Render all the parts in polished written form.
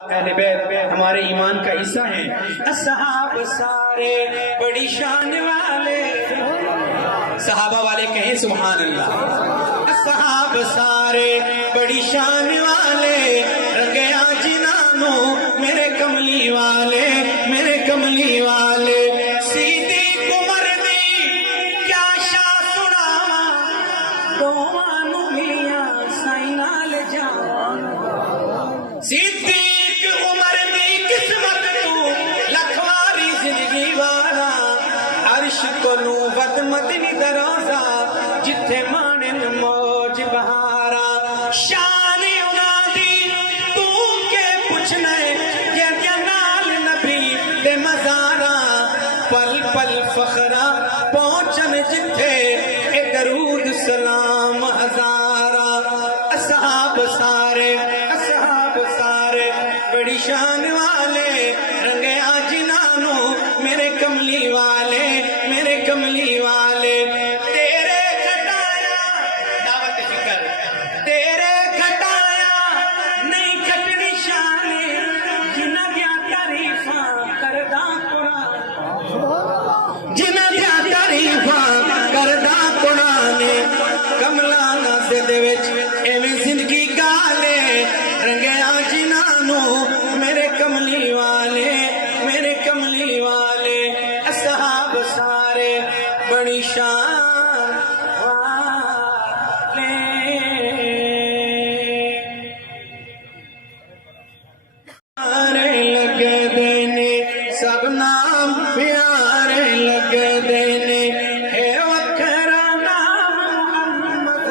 اہل بیت ہمارے ایمان کا حصہ ہیں۔ اصحاب سارے بڑی شان والے، صحابہ والے کہیں سبحان اللہ۔ اصحاب سارے بڑی شان والے، رنگیا جنانوں میرے کملی والے، میرے کملی والے۔ صدیق عمر دی کیا شاہ سنا، دوانوں میاں سائیں نال جان۔ صدیق عمر دی قسمت تو لکھواری زندگی والا، عرش کو نوبت مدنی دروازہ جتھے مانن موج بہارا۔ شان انہاں دی تو کے پوچھنے یہ نال نبی دے مزارا، پل پل فخرا پہنچن جتھے اے درود سلام ہزارا۔ اصحاب سارے بڑی شان والے، رنگیا جنانوں میرے کملی والے، میرے کملی والے۔ تیرے کھٹایا دعوت فکر، تیرے کھٹایا نہیں کھٹنی شانے، جنہ دیا تعریفاں کردہ قرآن، جنہ دیا تعریفاں کردہ قرآن۔ کملا نازے دے وچ ایویں زندگی گالے، رنگیا جنانوں میرے کملی والے، میرے کملی والے۔ اصحاب سارے بڑی شان والے، پیارے لگ دینے سب نام، پیارے لگ دینے ہے وکھرا نام محمد،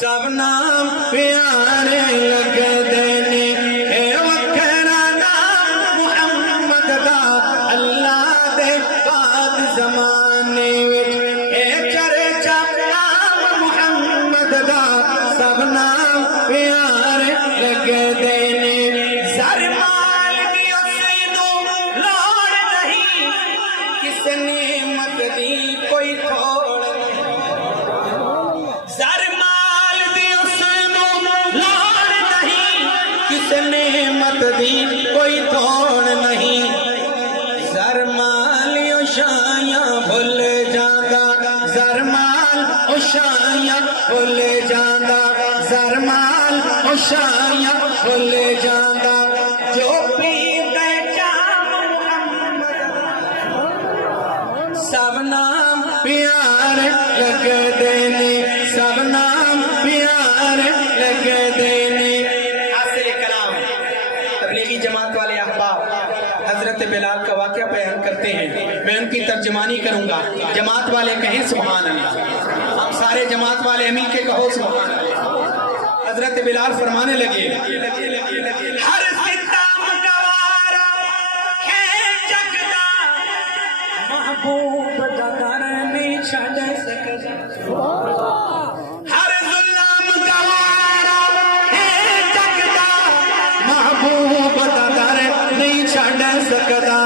سب نام پیارے لگ دینے ہے وکھرا نام محمد دا۔ اللہ دے بعد زمانے وچ اے چرچا نام محمد دا، سب نام پیارے لگ دینے۔ زر مال دی اسینوں لوڑ نہیں، کس نعمت دی کوئی تھوڑ نہیں۔ زر مال دی اسینوں لوڑ نہیں، کس نعمت دی کوئی توڑ نہیں۔ زر مال اوشایاں بھول جاندا، زر مال اوشایاں بھول جاندا، زر مال اوشایاں بھول جاندا۔ جو پیندے جام محمد، سب نام پیارے لگ دینے، سب نام پیارے لگ دینے۔ حاصل کلام تبلیغی جماعت والے احباب حضرت بلال کا واقعہ بیان کرتے ہیں، میں ان کی ترجمانی کروں گا۔ جماعت والے کہیں سبحان اللہ، ہم سارے جماعت والے مل کے کہو سبحان اللہ۔ حضرت بلال فرمانے لگے، ہر ستم گوارا ہے جگ دا، محبوب دا در نہیں چھڈ سکدا۔ ہر ظلم گوارا ہے جگ دا، محبوب دا در نہیں چھڈ سکدا۔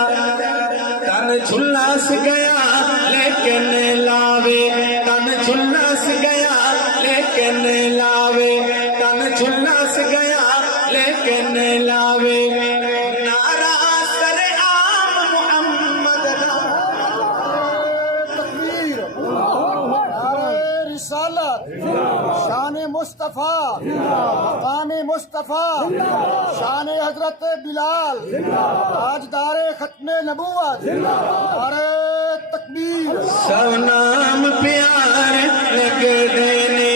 تن جھلس گیا لیکن لاوے، تن جھلس گیا لیکن لاوے، تن جھلس گیا لیکن لاوے۔ نعرہ سرعام محمد دا، تکبیر، نعرہ رسالت، شان مصطفیٰ، مقام مصطفیٰ، شان حضرت بلال، تاجدار ختم نبوت، نعرہ تکبیر۔ سب نام پیارے لگ دینے،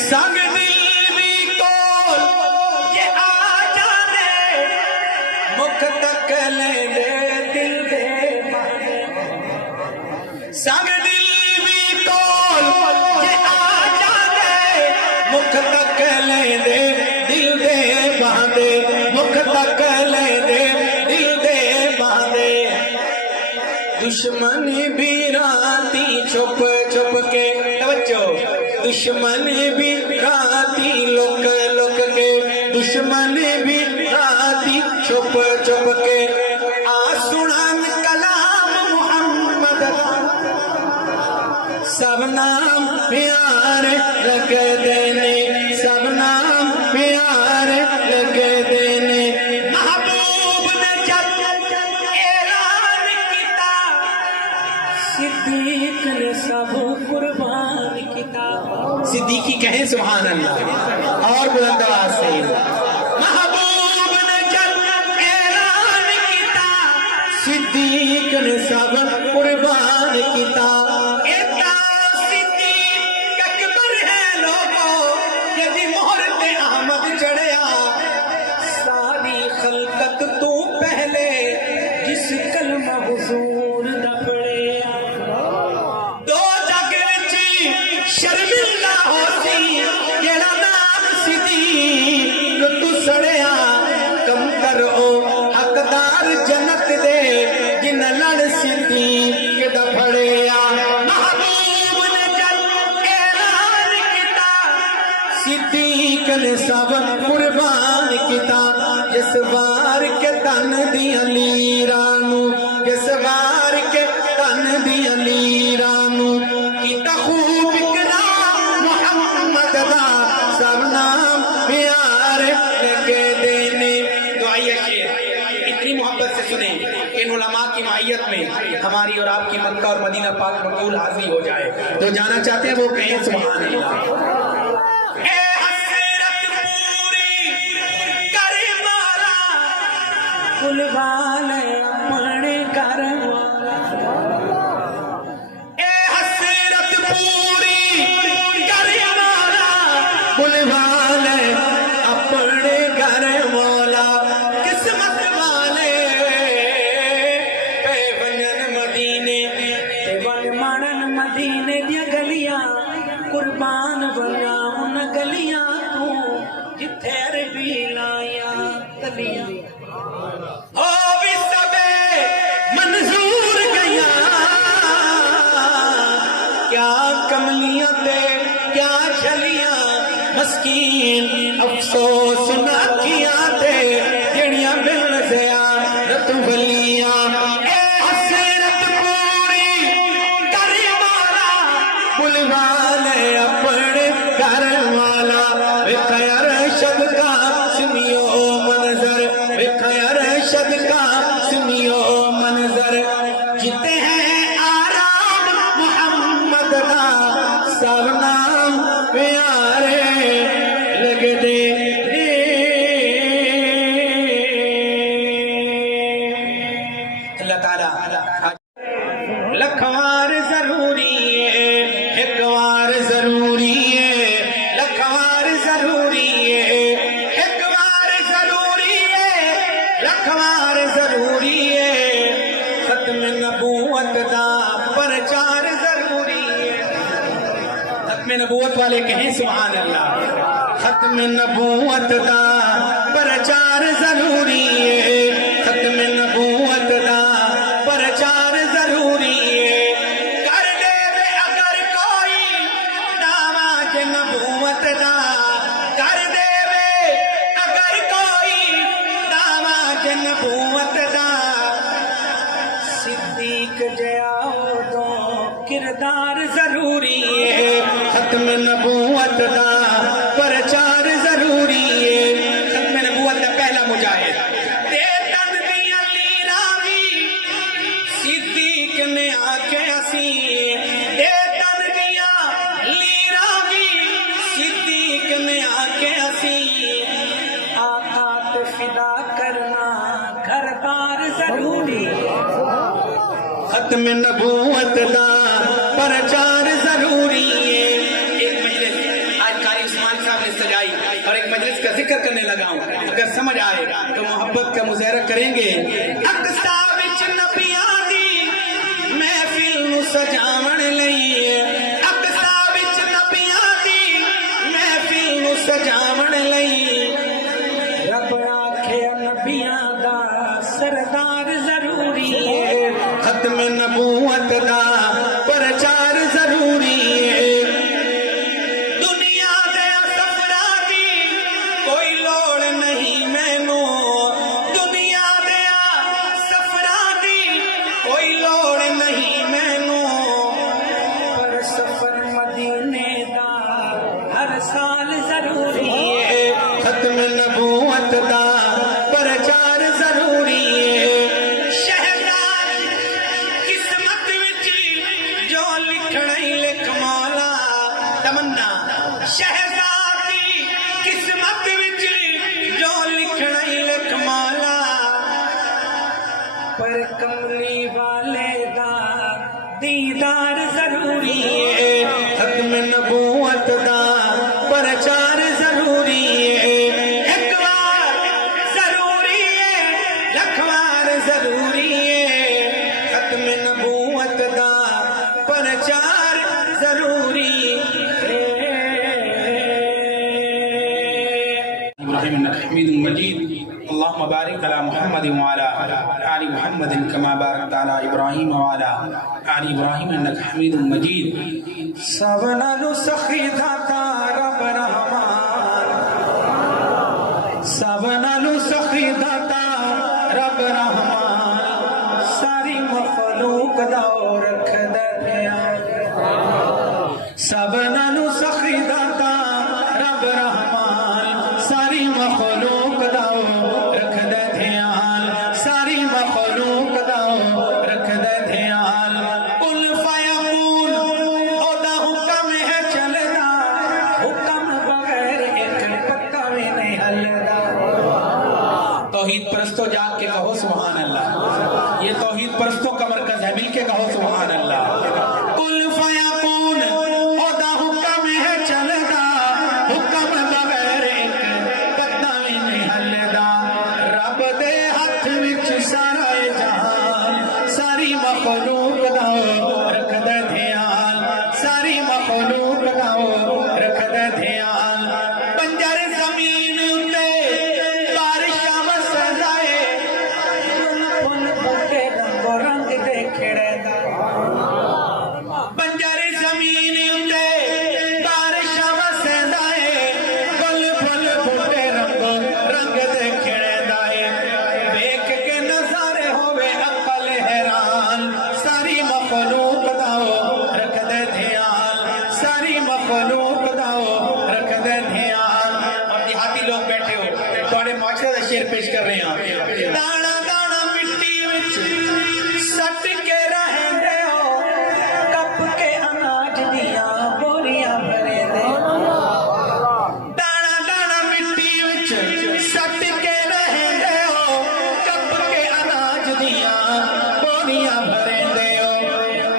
سنگ دل بھی کول یہ آ جانے، مکھ تک لے دے دل دے مانے۔ سنگ دل بھی کول یہ آ جانے، مکھ تک لے دے دل دے باندے، مکھ تک لے دے دل دے باندے۔ دشمن بھی راتی چھپ چھپ کے، توجہ، دشمن بھی راتی لک لک کے، دشمن بھی راتی چھپ چھپ کے آ سنن کلام محمد دا، سب نام پیارے لگ دینے، سب نام پیارے صدیقی کہیں سبحان اللہ اور بلند آواز سے محبوب نے جب اعلان کیتا صدیق نے سب قربان کیتا حضور دا پڑھیا دو جگ وچ شرمندہ ہوسی جیڑا نام صدیق تو سڑیا کم کرو حقدار جنت دے جن لڑ صدیق دا پڑھیا محبوب نے جب اعلان کیتا صدیق نے سب قربان کیتا جس بار کے تن دیاں لیرانو جس بار کے تن دیاں لیرانو کیتا خوب اکرام محمد دا سب نام پیارے لگے دینے دعائیہ شیر اتنی محبت سے سنیں کہ ان علماء کی معیت میں ہماری اور آپ کی مکہ اور مدینہ پاک مقبول حاضری ہو جائے تو جانا چاہتے ہیں وہ کہیں سبحان اللہ والے اپنے گھر اے حسرت پوری کرے مولا بلوالے اپنے گھر مولا قسمت والے پہ ونن مدینے تے ون مانن مدینے دیا گلیاں قربان بنا ان گلیاں تو جتھے عربی لایا گلیاں او بھی سبے منظور گیا کیا کملیاں تے کیا جھلیاں مسکین افسوس نہ کیا تے جڑیاں مل زیارت ولیاں اے حسرت پوری کری مولا بلوالے اپنے گھر والا ویکھے ارشد کا سمیو منظر ویکھے ارشد کا سمیو منظر جتے ہیں آرام محمد دا سب نام پیارے لگ دے اللہ تعالیٰ لکھوار ضروری ہے ایک وار ضروری ہے لکھوار ضروری ہے ایک وار ضروری ہے لکھوار ضروری ہے ختم نبوت دا پرچار ضروری ہے ختم نبوت والے کہیں سبحان اللہ ختم نبوت دا پرچار ضروری ہے ختم نبوت دا پرچار ضروری ہے کر دے وے اگر کوئی دعویٰ نبوت دا کر دے وے اگر کوئی دعویٰ نبوت دا صدیق جیا تو کردار ضروری ہے ختم نبوت دا پرچار ضروری ہے ختم نبوت دا پہلا مجاہد تے تن دیاں لیراوی صدیق نے آکے اسی تے تن دیاں لیراوی صدیق نے آکے اسی آقا تے فدا کرنا گھر بار ضروری ہے ختم نبوت دا پرچار ضروری ہے ایک مجلس آج قاری عثمان صاحب نے سجائی اور ایک مجلس کا ذکر کرنے لگا ہوں اگر سمجھ آئے تو محبت کا مظاہرہ کریں گے اقصا وچ نبیاں دی محفل نو سجاون لئی اقصا وچ نبیاں دی محفل نو سجاون لئی رب آکھے نبیاں دا سردار ضروری ہے ختم نبوت دا پرچار ضروری ہے دنیا دے سفرا دی کوئی لوڑ نہیں مینو دنیا دے سفرا دی کوئی لوڑ نہیں مینو پر سفر مدینے دا ہر سال ضروری ہے ختم نبوت دا پرچار ضروری ہے شہزاد قسمت وچ جو لکھنا ہی لکھ مولا تمنا ابراہیم انک حمید مجید اللهم بارک علی محمد وعلی آل محمد کما بارکت علی ابراہیم وعلی آل ابراہیم انک حمید مجید سب نالو سخی داتا رب رحمان سب نالو سخی داتا رب رحمان ساری مخلوق دا رکھ دیا سب نالو سخی داتا رب رحمان ساری مخلوق دا رکھ دیا ساری مخلوق دا رکھ دیا قل فیقول او دا حکم ہے چلدا حکم بغیر ایک پتا بھی نہیں ہلدا توحید پرستو جا کے کہو سبحان اللہ یہ توحید پرستوں کا مرکز ہے مل کے کہو سبحان اللہ قل فیقول او دا حکم ہے چلدا حکم بغیر ایک پتا بھی نہیں ہلدا رب دے ہاتھ وچ سارا جہان ساری مخلوق دا رکھ دے دھیان ساری مخلوق دا رکھ دے دھیان بنجر زمین اتے بارشاں وسدائے پھل بوٹے رنگ رنگ دے کھڑے دا بنجر زمین اتے بارشاں وسدائے پھل بوٹے رنگ رنگ دے کھڑے دائے دیکھ کے نظارے ہوئے عقل حیران ساری مخلوق داؤ رکھ دے دھیان ساری مخلوق داؤ رکھ دے دھیان اور دیہاتی لوگ بیٹھے ہو تھوڑے معاشرے کا شعر پیش کر رہے ہیں دانا دانا مٹی وچ سٹ کے رہندے ہو کپ کے اناج دیاں بوریاں بھرے دے دانا دانا مٹی وچ سٹ کے رہندے ہو کپ کے اناج دیاں بوریاں بھرے دے ہو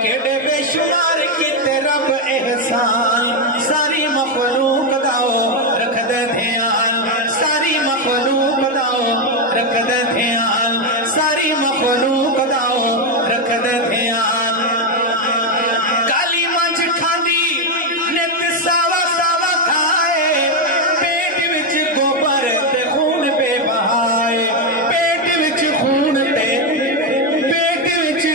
کیڑے بے شمار کیتے رب احسان ساری مخلوق داؤ رکھ دے دھیان ساری مخلوق داؤ رکھ دے دھیان ساری مخلوق داؤ رکھ دے دھیان کالی منج کھاندی نت ساوا ساوا کھائے پیٹ وچ گوبر تے خون بے بہائے پیٹ وچ خون تے پیٹ وچ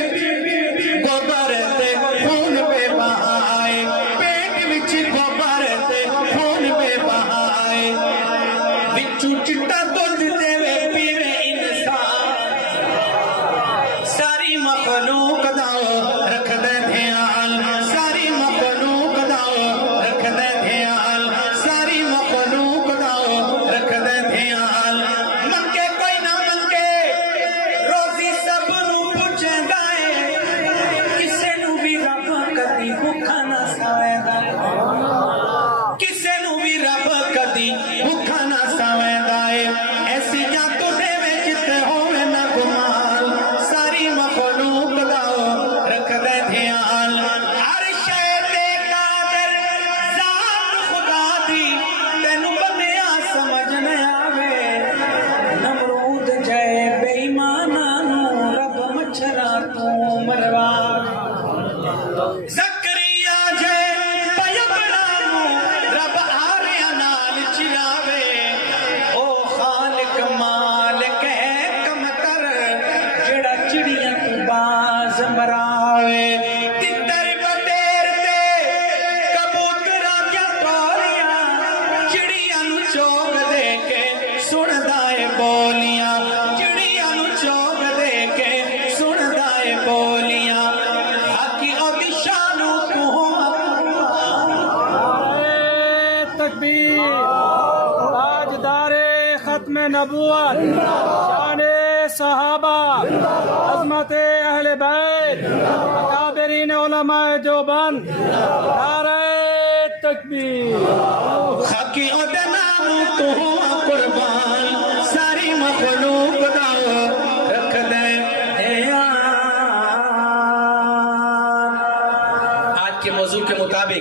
گوبر تے خون بے بہائے پیٹ وچ گوبر تے خون بے بہائے وچوں چٹا دودھ دے پیوے انسان ساری مخلوق داؤ رکھ دے دھیان ساری مخلوق داؤ رکھ دے دھیان ساری مخلوق داؤ رکھ دے دھیان منگے کوئی نہ منگے روزی سب نو پوچھدا ہے کسے نو بھی رب کدی بھوکا نہ ساویندا کسے نو بھی رب کدی بھوکا نہ ساویندا ہے ایسی جان تو دے وچ تے ہوے نہ گمان ساری مخلوق داؤ رکھ دے دھیان ہر شے تے قادر ذات خدا دی تینوں بندیا سمجھ نہ آوے نمرود جے بے ایماناں نوں رب مچھراں تو مروا زکریا جے پیغمبراں نوں رب آریاں نال چلاوے او خالق مالک ہے کمتر جڑا چڑیاں تو باز مراوے تتر بٹیر تے کبوتراں کیا توریاں چڑیاں نوں چوگ دے کے سندا اے بولیاں چڑیاں نوں چوگ دے کے سندا اے بولیاں حقی او دی شان کو تکبیر تاجدار ختم نبوت شان صحابہ عظمت اہل بیت اکابرین علماء دیوبند نعرہ تکبیر خاکی او دے نام تو قربان ساری مخلوق داؤ رکھ دے دھیان آج کے موضوع کے مطابق